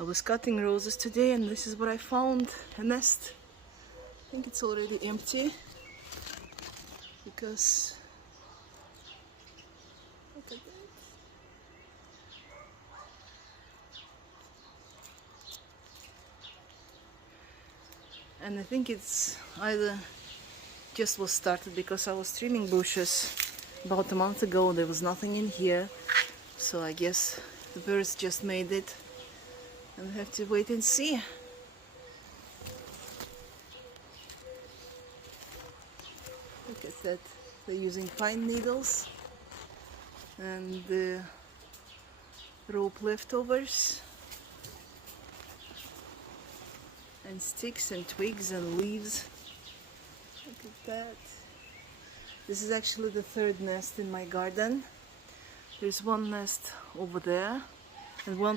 I was cutting roses today and this is what I found, a nest. I think it's already empty because look at that. And I think it's either just was started because I was trimming bushes about a month ago. There was nothing in here, so I guess the birds just made it and we have to wait and see. Look at that, they're using pine needles and the rope leftovers and sticks and twigs and leaves. Look at that. This is actually the third nest in my garden. There's one nest over there and one